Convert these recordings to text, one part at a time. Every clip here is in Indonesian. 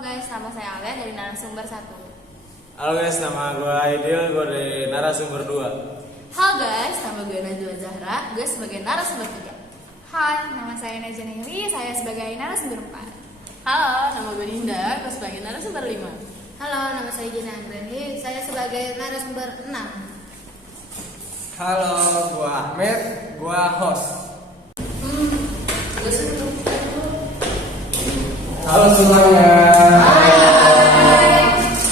guys, nama saya Alia dari narasumber 1. Halo guys, nama gue Aidil, gue dari narasumber 2. Halo guys, nama gue Najwa Zahra, gue sebagai narasumber 3. Hai, nama saya Najwa Nili, saya sebagai narasumber 4. Halo, nama gue Dinda, gue sebagai narasumber 5. Halo, nama saya Jina Anggreni, saya sebagai narasumber 6. Halo, gua Ahmed, gua host. Gue sebelum Halo semuanya.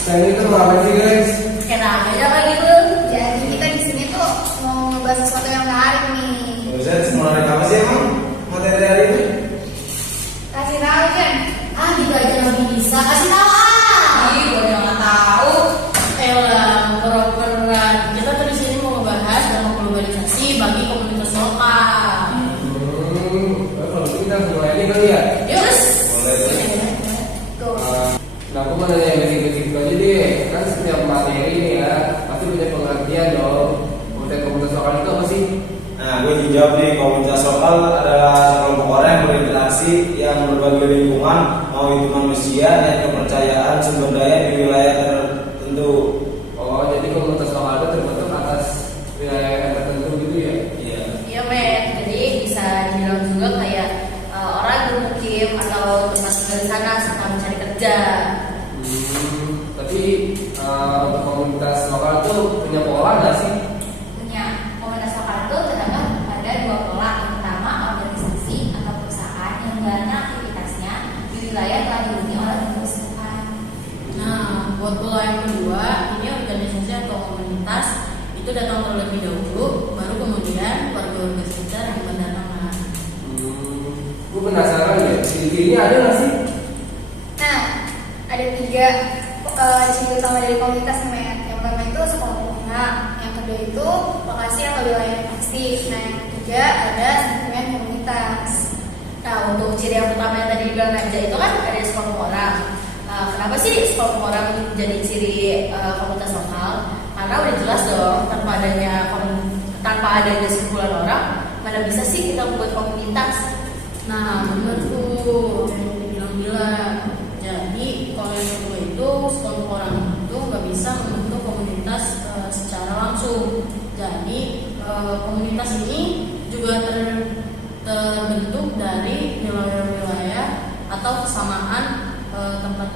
Saya itu apa sih guys? kenapa aja lagi tuh? Jadi kita di sini tuh mau ngebahas sesuatu yang menarik nih. Ustaz, menarik apa sih emang materi hari ini? Kasih tahu Jen. Gitu aja lebih bisa, kasih tahu gue nggak tahu. Berat. Kita tuh di sini mau ngebahas dampak globalisasi bagi komunitas lokal. Kalau gitu kita mulai ini kali ya. Yus. Nah, aku mau nanya basic aja deh. Kan setiap materi nih ya pasti punya pengertian dong. Komunitas lokal itu apa sih? Nah, gue ingin jawab nih, komunitas lokal adalah sekelompok orang yang berinteraksi yang berbagi lingkungan, mau itu manusia dan kepercayaan sumber daya di wilayah tertentu. Oh, jadi komunitas lokal itu terbentuk atas wilayah yang tertentu gitu ya? Iya. Iya, Met. Jadi bisa dibilang juga kayak orang bermukim atau tempat tinggal di sana serta mencari kerja. Tapi untuk komunitas lokal tuh punya pola nggak sih? Punya komunitas lokal itu terdapat pada dua pola. Yang pertama, organisasi atau perusahaan yang menjalani aktivitasnya di wilayah yang telah dihuni oleh perusahaan. Nah, buat pola yang kedua, ini organisasi atau komunitas itu datang terlebih dahulu, baru kemudian warga-warga sekitar yang berdatangan. Gue penasaran ya, ciri-cirinya ada nggak sih? Nah, ada 3 ciri utama dari komunitas namanya. Yang pertama itu sekelompok orang, yang kedua itu lokasi atau wilayah yang pasti. Nah, yang ketiga ada sentimen komunitas. Nah, untuk ciri yang pertama yang tadi dibilang Najwa itu kan ada sekelompok orang. Kenapa sih sekelompok orang jadi ciri komunitas lokal? Karena udah jelas dong, tanpa adanya sekumpulan orang, mana bisa sih kita membuat komunitas? Nah, bener tuh yang dibilang-bilang. Jadi kalau yang kedua itu sekelompok orang itu nggak bisa membentuk komunitas secara langsung. Jadi komunitas ini juga terbentuk dari wilayah-wilayah atau kesamaan tempat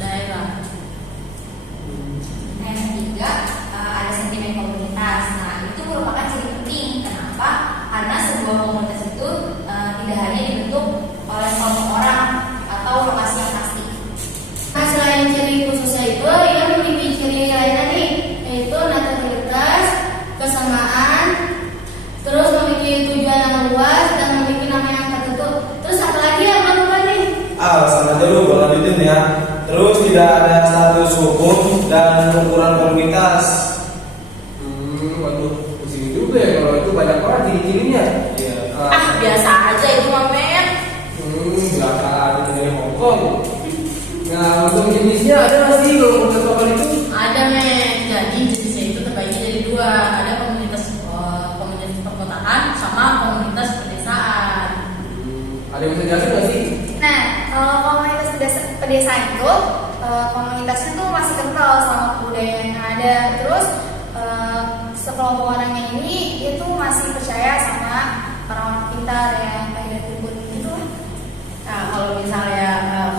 daerah. Nah, yang ketiga ada sentimen komunitas. Nah, itu merupakan ciri penting. Kenapa? Karena sebuah komunitas itu tidak hanya dibentuk oleh sekelompok orang atau lokasi yang pasti. Nah, selain ciri khususnya itu, yang memiliki ciri lainnya nih, yaitu netralitas, kesamaan, terus memiliki tujuan yang luas dan memiliki nama yang tertentu. Terus apa lagi yang melakukan nih? Sama aja lu, gue lanjutin ya. Terus tidak ada status hukum dan ukuran komunitas. Waduh, pusing juga ya kalau itu banyak orang ciri-cirinya. Iya. Biasa aja itu Mamet. Biasa ada dari Hongkong. Nah, untuk jenisnya ada nggak sih kalau komunitas lokal itu? Ada Met. Jadi jenisnya itu terbagi jadi 2. Ada komunitas perkotaan sama komunitas pedesaan. Ada yang bisa jelasin nggak sih? Nah, kalau komunitas pedesaan itu komunitasnya tuh masih kental sama kebudayaan yang ada. Terus sekelompok orangnya ini itu masih percaya sama orang-orang pintar yang kayak dukun gitu. Nah, kalau misalnya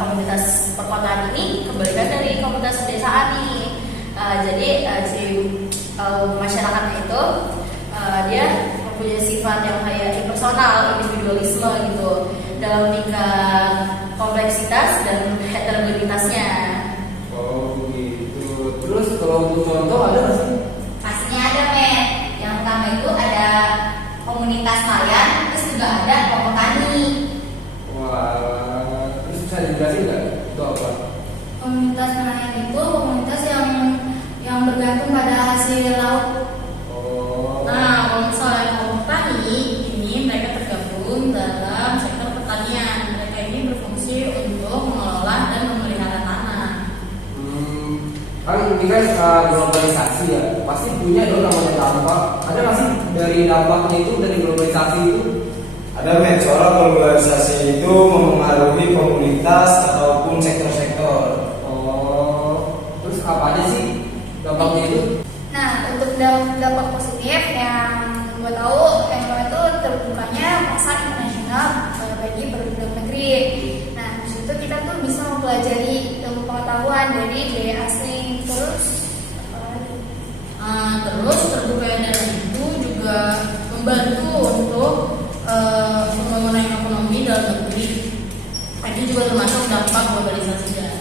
komunitas perkotaan ini kebalikan dari komunitas pedesaan nih. Jadi si masyarakatnya itu dia mempunyai sifat yang kayak impersonal, individualisme gitu dalam tingkat kompleksitas dan heterogenitasnya. Oh gitu. Terus kalau untuk contoh ada nggak sih? Pastinya ada, men. Yang pertama itu ada komunitas nelayan, terus juga ada kelompok tani. Wah, terus bisa dijelasin nggak itu apa? Komunitas nelayan itu komunitas yang bergantung pada hasil laut. Oh. Nah, kalau misalnya kelompok tani ini mereka tergabung dalam sektor pertanian. Mereka ini berfungsi untuk mengelola dan memelihara tanah. Kan ini kan globalisasi ya, pasti punya dong namanya dampak. Ada nggak sih dari dampaknya itu dari globalisasi itu? Ada men, soal globalisasi itu mempengaruhi komunitas ataupun sektor-sektor. dampak positif yang gue tahu yang pertama itu terbukanya pasar internasional bagi produk dalam negeri. Nah, di situ kita tuh bisa mempelajari ilmu pengetahuan dari biaya asing. Terus apa lagi? Terus terbukanya dana itu juga membantu untuk pembangunan ekonomi dalam negeri. Itu juga termasuk dampak globalisasi dan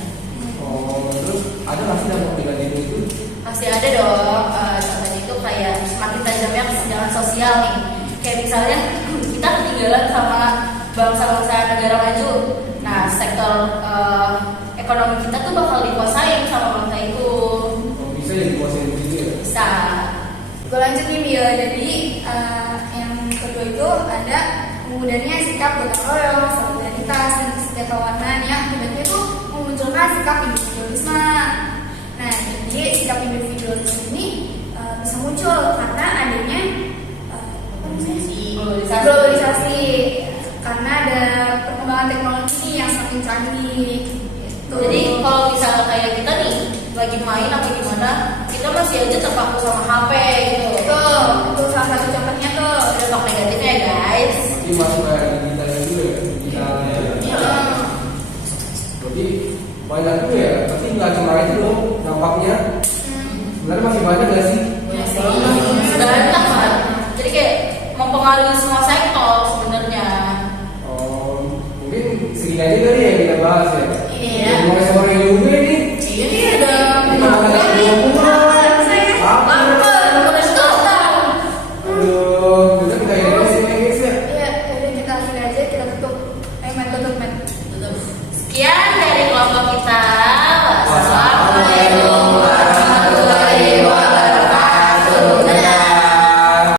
Oh, terus ada nggak sih dampak negatif itu? pasti ada dong. Contohnya itu kayak semakin tajamnya kesenjangan sosial nih. Kayak misalnya kita ketinggalan sama bangsa-bangsa negara maju. Nah, sektor ekonomi kita tuh bakal dikuasain sama bangsa itu. Oh, bisa ya dikuasain gitu ya? Bisa. Gue lanjut nih Mio. Jadi yang kedua itu ada kemudiannya sikap gotong royong, solidaritas, dan kesetiakawanan yang akibatnya itu memunculkan sikap individualisme. Nah, jadi sikap individualisme ini bisa muncul karena adanya globalisasi, karena ada perkembangan teknologi yang semakin canggih. Jadi kalau misalnya kayak kita nih lagi main apa gimana, kita masih aja terpaku sama HP gitu. Itu salah satu contohnya tuh. Dampak negatifnya ya guys. Ini masuk kayak digital itu ya, digitalnya. Iya. Berarti banyak tuh ya, pasti nggak cuma itu dong dampaknya. Sebenarnya masih banyak nggak sih? Banyak kan. Jadi kayak mempengaruhi semua sektor sebenarnya. Oh, mungkin segini aja kali ya kita bahas ya. Iya. Mulai sore juga ini. Iya nih ada. Aduh, kita ini sih guys ya. Iya, jadi kita akhiri aja, kita tutup. Tutup. Sekian dari kelompok kita